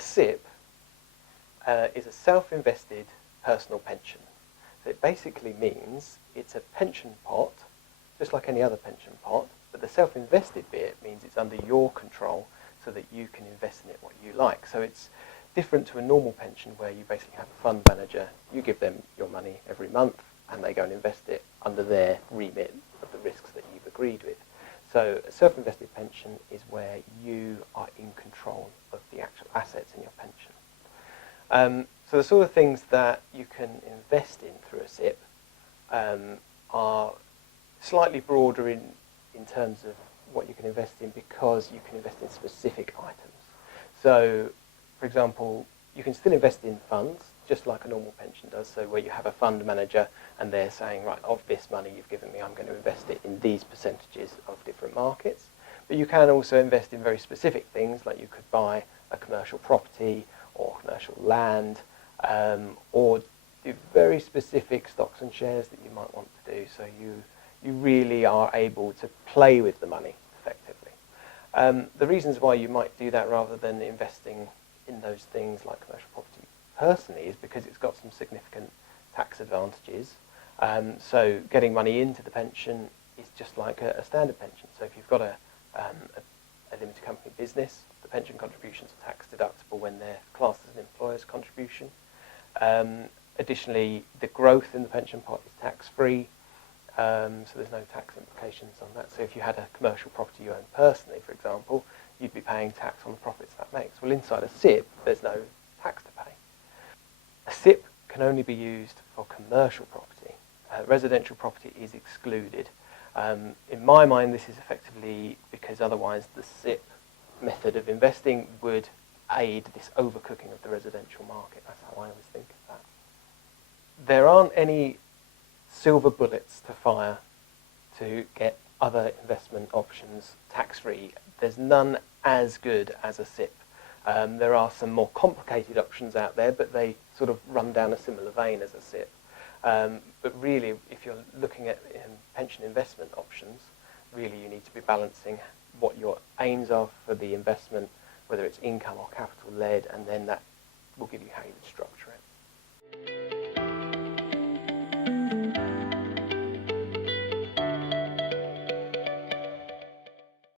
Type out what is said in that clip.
A SIP is a self-invested personal pension. So it basically means it's a pension pot, just like any other pension pot, but the self-invested bit means it's under your control so that you can invest in it what you like. So it's different to a normal pension where you basically have a fund manager, you give them your money every month and they go and invest it under their remit of the risks that you've agreed with. So a self-invested pension is where you are in control of the actual assets in your pension. So the sort of things that you can invest in through a SIP are slightly broader in terms of what you can invest in, because you can invest in specific items. So, for example, you can still invest in funds, just like a normal pension does, so where you have a fund manager and they're saying, right, of this money you've given me, I'm going to invest it in these percentages of different markets. But you can also invest in very specific things, like you could buy a commercial property or commercial land, or do very specific stocks and shares that you might want to do, so you really are able to play with the money effectively. The reasons why you might do that rather than investing in those things like commercial property personally is because it's got some significant tax advantages. So getting money into the pension is just like a standard pension. So if you've got a limited company business, the pension contributions are tax deductible when they're classed as an employer's contribution. Additionally, the growth in the pension pot is tax-free, so there's no tax implications on that. So if you had a commercial property you own personally, for example, you'd be paying tax on the profits that makes. Well, inside a SIP, there's no tax to pay. A SIP can only be used for commercial property. Residential property is excluded. In my mind, this is effectively because otherwise the SIP method of investing would aid this overcooking of the residential market. That's how I always think of that. There aren't any silver bullets to fire to get other investment options tax-free. There's none as good as a SIP. There are some more complicated options out there, but they sort of run down a similar vein as a SIP. But really, if you're looking at pension investment options, really you need to be balancing what your aims are for the investment, whether it's income or capital led, and then that will give you how you would structure it.